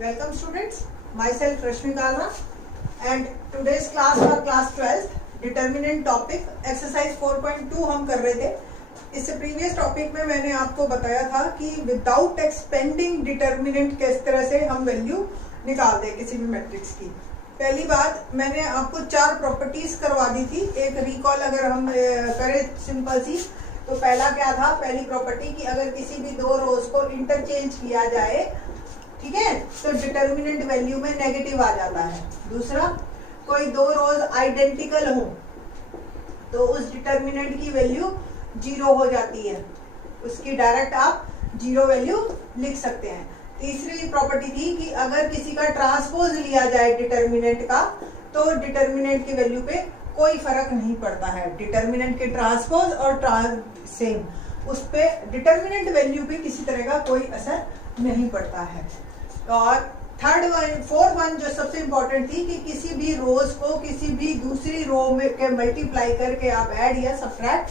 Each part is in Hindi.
Welcome students, myself Rashmi Kalra and today's class for class 12th determinant topic exercise 4.2 हम कर रहे थे। इससे प्रीवियस टॉपिक में मैंने आपको बताया था कि विदाउट एक्सपेंडिंग डिटर्मिनेंट किस तरह से हम वैल्यू निकाल दें किसी भी मैट्रिक्स की। पहली बात मैंने आपको 4 प्रॉपर्टीज करवा दी थी। एक रिकॉल अगर हम करें सिंपल सी, तो पहला क्या था, पहली प्रॉपर्टी कि अगर किसी भी दो रोज को इंटरचेंज किया जाए, ठीक है, तो डिटर्मिनेंट वैल्यू में नेगेटिव आ जाता है। दूसरा, कोई दो रोज आइडेंटिकल हो तो उस डिटर्मिनेंट की वैल्यू 0 हो जाती है, उसकी डायरेक्ट आप 0 वैल्यू लिख सकते हैं। तीसरी प्रॉपर्टी थी कि अगर किसी का ट्रांसपोज लिया जाए डिटर्मिनेंट का, तो डिटर्मिनेंट की वैल्यू पे कोई फर्क नहीं पड़ता है। डिटर्मिनेंट के ट्रांसपोज और सेम, उस पे डिटर्मिनेंट वैल्यू पे किसी तरह का कोई असर नहीं पड़ता है। और फोर्थ वन जो सबसे इंपॉर्टेंट थी कि किसी भी रोज को किसी भी दूसरी रो में के मल्टीप्लाई करके आप ऐड या सब्ट्रैक्ट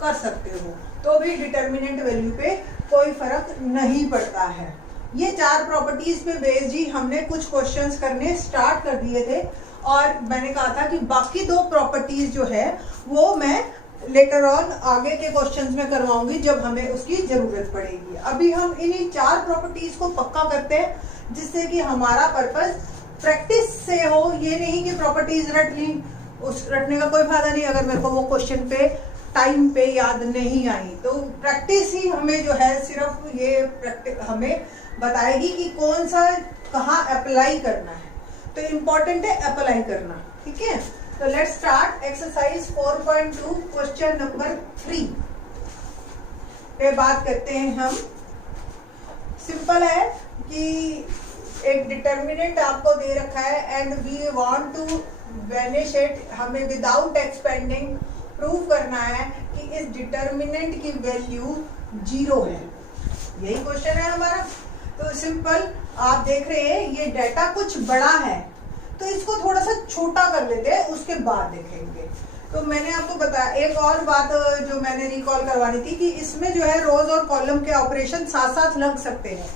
कर सकते हो, तो भी डिटर्मिनेंट वैल्यू पे कोई फर्क नहीं पड़ता है। ये 4 प्रॉपर्टीज पे बेस्ड ही हमने कुछ क्वेश्चंस करने स्टार्ट कर दिए थे, और मैंने कहा था कि बाकी 2 प्रॉपर्टीज जो है वो मैं लेटर ऑन आगे के क्वेश्चंस में करवाऊंगी जब हमें उसकी जरूरत पड़ेगी। अभी हम इन्हीं 4 प्रॉपर्टीज को पक्का करते हैं, जिससे कि हमारा पर्पस प्रैक्टिस से हो। ये नहीं कि प्रॉपर्टीज रट ली, उस रटने का कोई फायदा नहीं अगर मेरे को वो क्वेश्चन पे टाइम पे याद नहीं आई। तो प्रैक्टिस ही हमें जो है सिर्फ ये प्रैक्टिस हमें बताएगी कि कौन सा कहाँ अप्लाई करना है। तो इम्पोर्टेंट है अप्लाई करना, ठीक है। तो let's start exercise 4.2 question number 3 पे बात करते हैं हम। सिंपल है कि एक डिटर्मिनेंट आपको दे रखा है and we want to vanish it. हमें विदाउट एक्सपेंडिंग प्रूव करना है कि इस डिटर्मिनेंट की वैल्यू 0 है। यही क्वेश्चन है हमारा। तो सिंपल आप देख रहे हैं ये डाटा कुछ बड़ा है, तो इसको थोड़ा सा छोटा कर लेते हैं, उसके बाद देखेंगे। तो मैंने आपको बताया एक और बात जो मैंने रिकॉल करवानी थी कि इसमें जो है रोज और कॉलम के ऑपरेशन साथ साथ लग सकते हैं।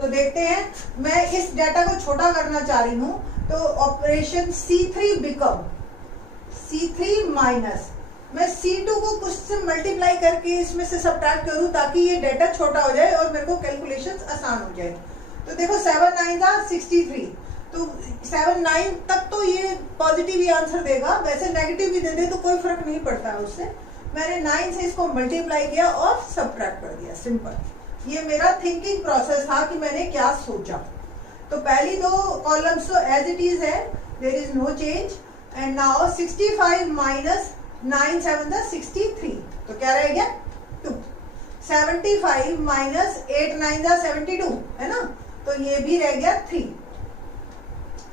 तो देखते हैं, मैं इस डाटा को छोटा करना चाह रही हूँ, तो operation C3 become C3 minus, मैं C2 को कुछ से मल्टीप्लाई करके इसमें से सब्ट्रैक्ट करूँ ताकि ये डाटा छोटा हो जाए और मेरे को कैलकुलेशंस आसान हो जाए। तो देखो 7 9 था 63, तो 7 9 तक तो ये पॉजिटिव ही आंसर देगा, वैसे नेगेटिव भी दे दे तो कोई फर्क नहीं पड़ता है उससे। मैंने 9 से इसको मल्टीप्लाई किया और सब्ट्रैक्ट कर दिया, सिंपल। ये मेरा थिंकिंग प्रोसेस था कि मैंने क्या सोचा। तो पहली 2 कॉलम्स तो एज इट इज है, there is no change. And now 65 minus 9 7 63, तो क्या रह गया 2। 75 माइनस 8 9 72 है ना, तो ये भी रह गया 3।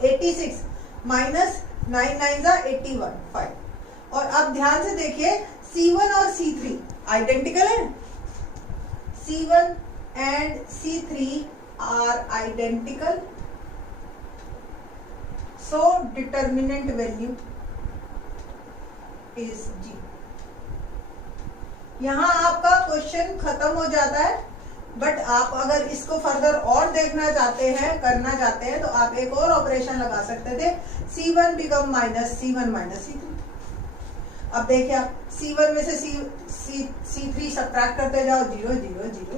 86 माइनस 9 9 81 5। और अब ध्यान से देखिए C1 और C3 आइडेंटिकल है। C1 and C3 are identical, so determinant value is G। यहाँ आपका क्वेश्चन खत्म हो जाता है, बट आप अगर इसको फर्दर और देखना चाहते हैं, करना चाहते हैं, तो आप एक और ऑपरेशन लगा सकते थे, C1 become minus C1 minus C3। अब देखिए आप C1 में से C3 सब्ट्रैक्ट करते जाओ, 0 0 0,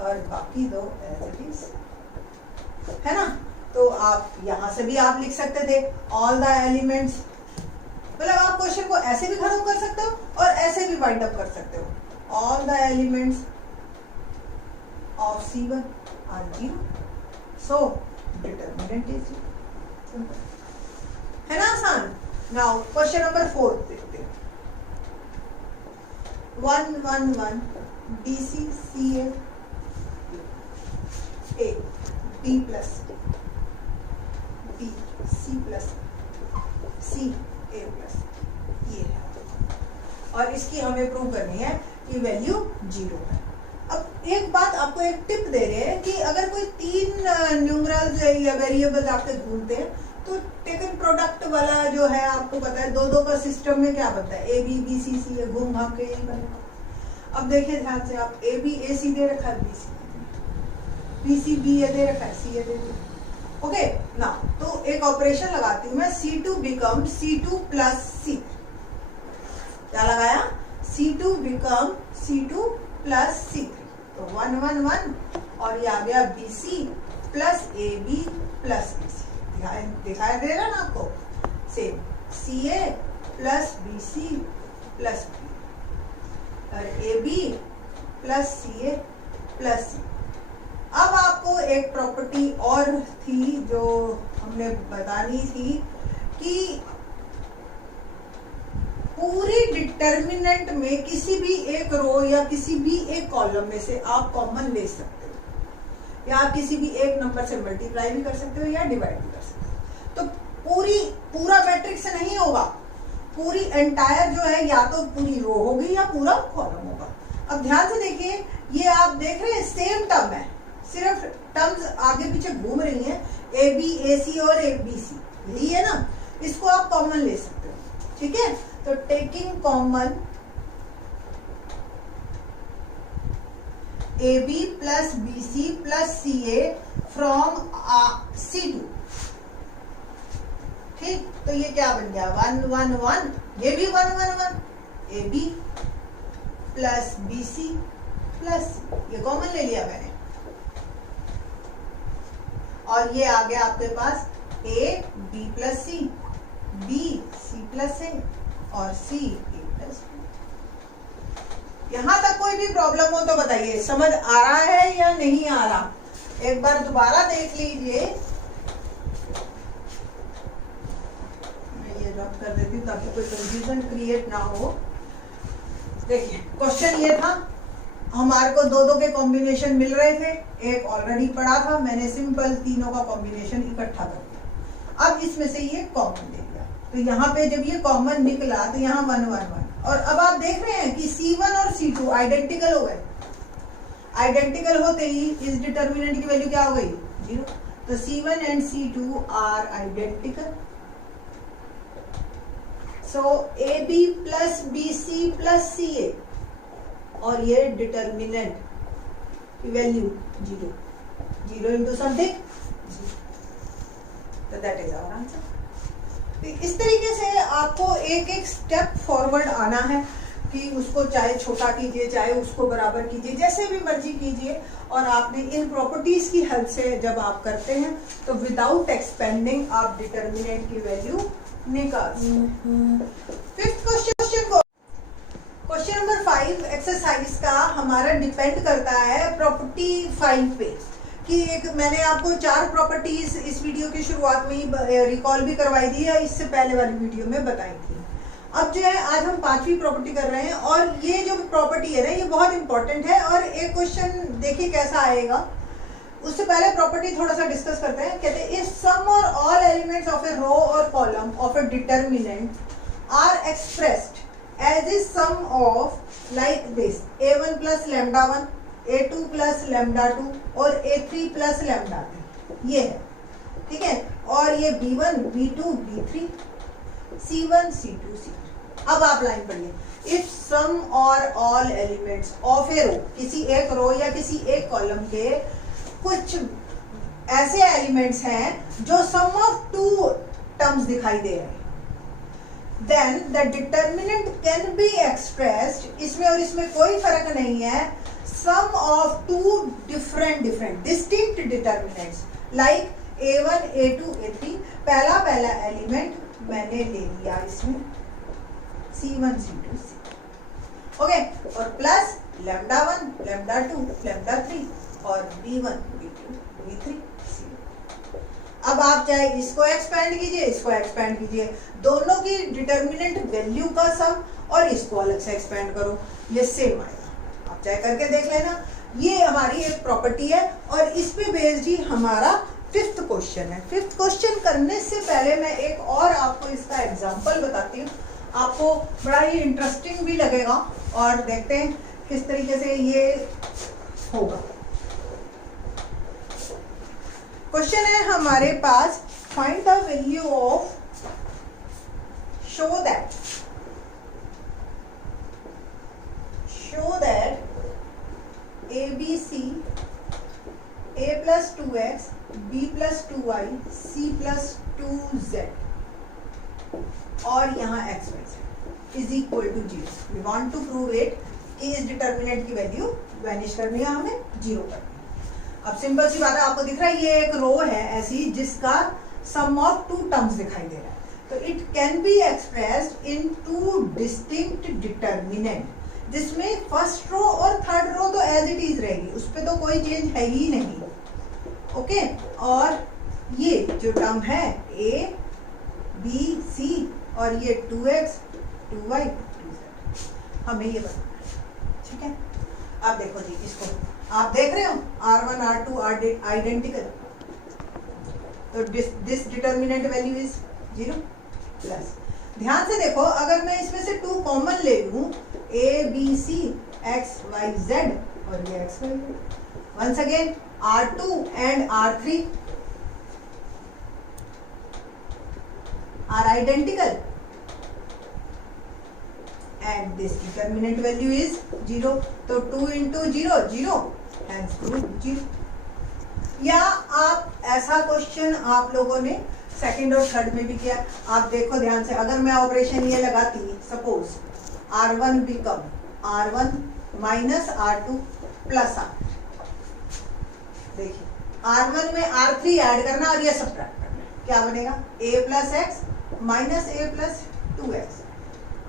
और बाकी 2 एज इट इज, है ना। तो आप यहां से भी आप लिख सकते थे ऑल द एलिमेंट्स, मतलब आप क्वेश्चन को ऐसे भी खत्म कर सकते हो और ऐसे भी वाइंड अप कर सकते हो। All the elements of C1 are 0, so determinant is 0, है ना आसान। नाउ क्वेश्चन नंबर 4 देखते हैं। 1 1 1 BC CA A B plus B C plus C A plus, ये है, और इसकी हमें प्रूव करनी है कि वैल्यू 0 है। अब एक बात आपको एक टिप दे रहे हैं कि अगर कोई 3 न्यूमरल्स या वेरिएबल्स आपके घूमते हैं, तो टेकन प्रोडक्ट वाला जो है आपको पता है 2 2 का सिस्टम में क्या बनता है, A B B C C, घूम घाम के यही बनेगा। अब देखिए ध्यान से, आप A B A C दे रखा है, B C B C B ये दे रखा है, C ये दे दिया, ओके ना, तो एक ऑपरेशन लगाती हूं मैं, C2 become C2 plus C3। क्या लगाया? C2 become C2 plus C3, तो 1 1 1 और ये आ गया BC plus AB plus BC। दिखाई दे रहा ना आपको? Same CA plus BC plus B और AB plus CA plus C। अब आपको एक प्रॉपर्टी और थी जो हमने बतानी थी कि पूरी डिटर्मिनेंट में किसी भी एक रो या किसी भी एक कॉलम में से आप कॉमन ले सकते हो, या आप किसी भी एक नंबर से मल्टीप्लाई भी कर सकते हो या डिवाइड भी कर सकते हो। तो पूरा मैट्रिक्स से नहीं होगा, पूरी एंटायर जो है या तो पूरी रो होगी या पूरा कॉलम होगा। अब ध्यान से देखिए, ये आप देख रहे हैं सेम टर्म है, सिर्फ टर्म्स आगे पीछे घूम रही हैं, AB AC और ABC, यही है ना। इसको आप कॉमन ले सकते हो, ठीक है। तो taking common AB plus BC plus CA from C2, ठीक। तो ये क्या बन गया? 1 1 1, ये भी 1 1 1, AB plus BC plus C, ये कॉमन ले लिया मैंने। और ये आ गया आपके पास A B plus C, B C plus A और C A प्लस B। यहां तक कोई भी प्रॉब्लम हो तो बताइए, समझ आ रहा है या नहीं आ रहा? एक बार दोबारा देख लीजिए, मैं ये रब कर देती हूँ ताकि कोई कंफ्यूजन क्रिएट ना हो। देखिए क्वेश्चन ये था, हमारे को दो के कॉम्बिनेशन मिल रहे थे, एक ऑलरेडी पढ़ा था, मैंने सिंपल तीनों का कॉम्बिनेशन इकट्ठा कर दिया। अब इसमें से ये कॉमन ले लिया, तो यहाँ पे जब ये कॉमन निकला तो यहाँ 1 1 1, और अब आप देख रहे हैं कि C1 और C2 आइडेंटिकल हो गए। आइडेंटिकल होते ही इस डिटर्मिनेंट की वैल्यू क्या हो गई? 0। तो C1 and C2 are identical, so AB plus BC plus CA, और ये डिटर्मिनेंट की वैल्यू 0, 0 इंटू समथिंग, तो दैट इज आवर आंसर। इस तरीके से आपको एक एक स्टेप फॉरवर्ड आना है कि उसको चाहे छोटा कीजिए, चाहे उसको बराबर कीजिए, जैसे भी मर्जी कीजिए। और आपने इन प्रॉपर्टीज की हेल्प से जब आप करते हैं तो विदाउट एक्सपेंडिंग आप डिटर्मिनेंट की वैल्यू निकाल सकते हैं। फिफ्थ क्वेश्चन को, क्वेश्चन नंबर 5 एक्सरसाइज का हमारा डिपेंड करता है प्रॉपर्टी 5 पे, कि एक मैंने आपको 4 प्रॉपर्टीज इस वीडियो की शुरुआत में ही रिकॉल भी करवाई थी, या इससे पहले वाली वीडियो में बताई थी। अब जो है आज हम 5वीं प्रॉपर्टी कर रहे हैं, और ये जो प्रॉपर्टी है ना ये बहुत इंपॉर्टेंट है। और एक क्वेश्चन देखिए कैसा आएगा, उससे पहले प्रॉपर्टी थोड़ा सा डिस्कस करते हैं। कहते हैं इफ सम और all elements of a row और column of a determinant are expressed as is sum of like this a1 plus lambda 1, a2 plus lambda 2 और a3 plus lambda 3, ये है, ठीक है। और ये b1 b2 b3 c1 c2 c3। अब आप लाइन पढ़िए, इफ सम और ऑल एलिमेंट्स ऑफ ए रो, किसी एक रो या किसी एक कॉलम के कुछ ऐसे एलिमेंट्स हैं जो सम ऑफ 2 टर्म्स दिखाई दे रहे हैं, then the determinant can be expressed, इसमें और इसमें कोई फर्क नहीं है, sum of 2 different distinct determinants like a1 a2 a3। पहला एलिमेंट मैंने ले लिया इसमें c1 c2 c3, ओके, और प्लस lambda 1 lambda 2 lambda 3 और b1 b2 b3 c। अब आप चाहे इसको एक्सपेंड कीजिए, इसको एक्सपेंड कीजिए, दोनों की डिटर्मिनेंट वैल्यू का सम, और इसको अलग से एक्सपेंड करो, ये सेम आएगा। आप चाहे करके देख लेना। ये हमारी एक प्रॉपर्टी है, और इस पे बेस्ड ही हमारा 5th क्वेश्चन है। 5th क्वेश्चन करने से पहले मैं एक और आपको इसका एग्जांपल बताती हूँ, आपको बड़ा ही इंटरेस्टिंग भी लगेगा, और देखते हैं किस तरीके से ये होगा। क्वेश्चन है हमारे पास, find the value of, show that ABC a plus 2x b plus 2y c plus 2z और यहाँ x y z is equal to 0। We want to prove it कि इस डिटर्मिनेंट की वैल्यू वैनिश करनी है, हमें 0 करनी है। अब सिंपल सी बात है, आपको दिख रहा है ये एक रो है ऐसी जिसका सम ऑफ 2 टर्म्स दिखाई दे रहा है, तो it can be expressed in 2 distinct determinant, जिसमें फर्स्ट रो और थर्ड रो तो एज इट इज रहेगी, उस पर तो कोई चेंज है ही नहीं। ओके, और ये जो टर्म है a b c और ये 2x 2y 2z, हमें ये बताना है, ठीक है। अब देखो जी, इसको आप देख रहे हो r1 r2 आइडेंटिकल, तो this determinant value is 0 plus. ध्यान से देखो, अगर मैं इसमें से 2 कॉमन ले लूं, a b c x y z और ये x y z, once again r2 and r3 are identical and this determinant value is 0, तो 2 into 0 0 hence proof 0। या आप ऐसा क्वेश्चन आप लोगों ने सेकंड और थर्ड में भी किया, आप देखो ध्यान से, अगर मैं ऑपरेशन ये लगाती, suppose r1 become r1 minus r2 plus r, देखिए r1 में r3 ऐड करना और ये सब्ट्रैक्ट करना, क्या बनेगा a plus x minus a plus 2x।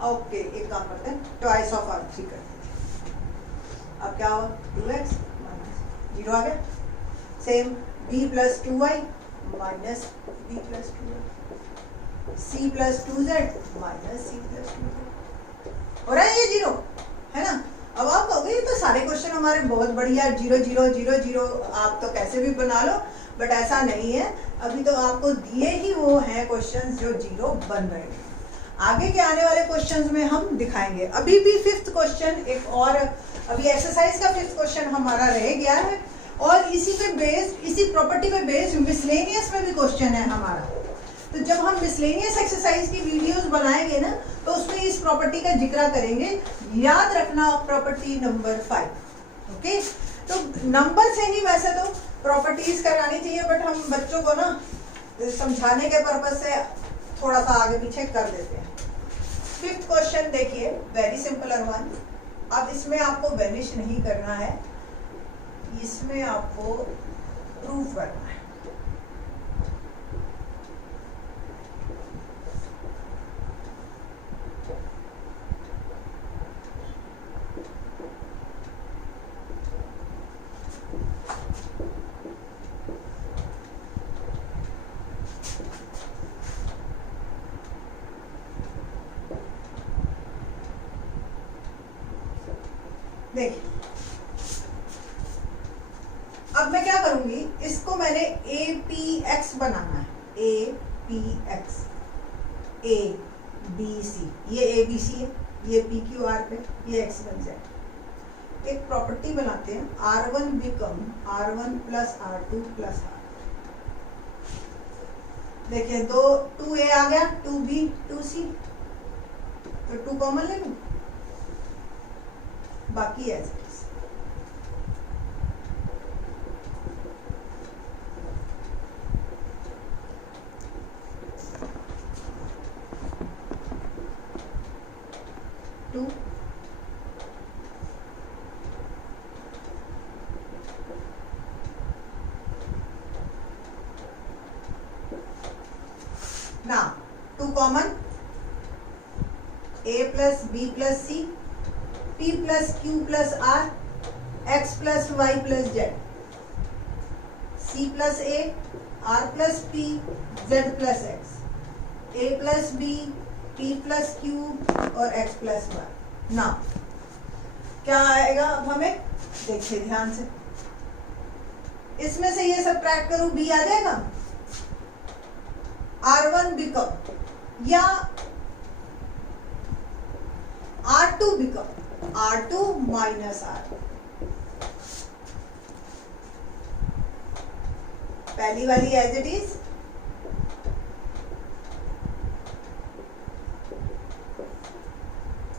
Okay, एक काम करते हैं, ट्वाइस ऑफ r3 कर देते हैं, अब क्या होगा 2x माइनस 0 आ गया। Same b plus 2y minus b plus 2y, c plus 2z minus c plus 2z, हो रहा है ये 0, है ना। अब आप कहोगे ये तो सारे क्वेश्चन हमारे बहुत बढ़िया 0 0 0 0, आप तो कैसे भी बना लो, बट ऐसा नहीं है, अभी तो आपको दिए ही वो हैं क्वेश्चंस जो 0 बन रहे हैं। आगे के आने वाले क्वेश्चंस में हम दिखाएंगे। अभी भी 5th क्वेश्चन एक और, अभी एक्सरसाइज का 5th क्वेश्चन हमारा रह गया है, और इसी पे बेस्ड, इसी प्रॉपर्टी पे बेस्ड मिसलेनियस में भी क्वेश्चन है हमारा। तो जब हम मिसलेनियस एक्सरसाइज की वीडियोस बनाएंगे ना, तो उसमें इस प्रॉपर्टी का जिक्र करेंगे, याद रखना प्रॉपर्टी नंबर 5। ओके, तो नंबर से ही वैसे तो प्रॉपर्टीज करानी चाहिए, बट हम बच्चों को ना समझाने के पर्पज से थोड़ा सा आगे पीछे कर देते हैं। 5th क्वेश्चन देखिए, वेरी सिंपल वन। अब इसमें आपको वेनिश नहीं करना है, इसमें आपको प्रूफ करना है। देखिए, अब मैं क्या करूंगी, इसको मैंने APX बनाना है, APX A B C, ये ABC है, ये PQR पे, ये X1Z। एक प्रॉपर्टी बनाते हैं, R1 become R1 plus R2 plus R। देखिए 2A आ गया, 2B 2C, तो 2 कॉमन ले लूं, बाकी एज इट इज। टू ना 2 common, A plus B plus C, P plus Q plus R, X plus Y plus Z, C plus A, R plus P, Z plus X, A plus B, P plus Q और X प्लस Y। ना क्या आएगा अब हमें, देखिए ध्यान से, इसमें से ये सब्ट्रैक्ट करूं, B आ जाएगा, R1 बिकम, या R2 become R2 minus R। पहली वाली एज इट इज,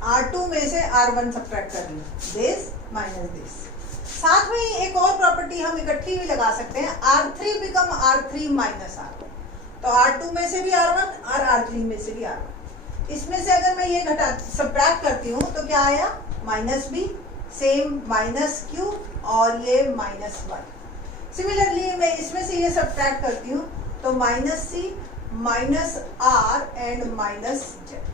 R2 में से R1 सब्ट्रैक्ट करना, दिस माइनस दिस, साथ में ही एक और प्रॉपर्टी हम इकट्ठी भी लगा सकते हैं, R3 become R3 minus R1। तो R2 में से भी R1 और R3 में से भी R1। इसमें से अगर मैं ये घटा सबट्रैक्ट करती हूँ तो क्या आया, minus B, same minus Q और ये माइनस वाई। सिमिलरली मैं इसमें से ये सबट्रैक्ट करती हूँ तो minus C, minus R and minus Z.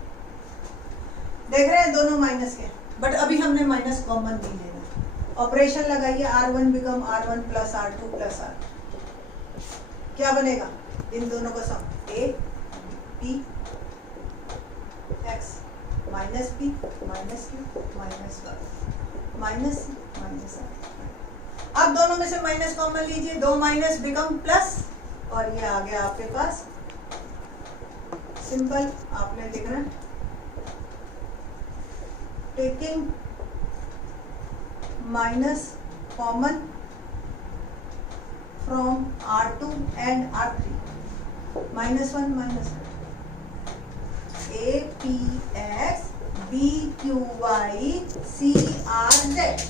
देख रहे हैं दोनों माइनस के, बट अभी हमने माइनस कॉमन नहीं लेना। ऑपरेशन लगाइए, R1 become R1 plus R2 plus R। क्या बनेगा, इन दोनों का sum, A B X minus B minus Q minus Y minus C minus R. अब दोनों में से माइनस कॉमन लीजिए, दो माइनस बिकम प्लस और ये आ गया आपके पास। सिंपल आपने लिखना, taking minus common from R2 and R3, minus one minus A P X B Q Y C R Z,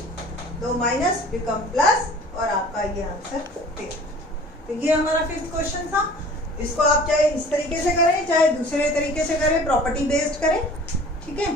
दो माइनस बिकम प्लस और आपका ये आंसर 13। तो ये हमारा 5th क्वेश्चन था। इसको आप चाहे इस तरीके से करें चाहे दूसरे तरीके से करें, प्रॉपर्टी बेस्ड करें, ठीक है।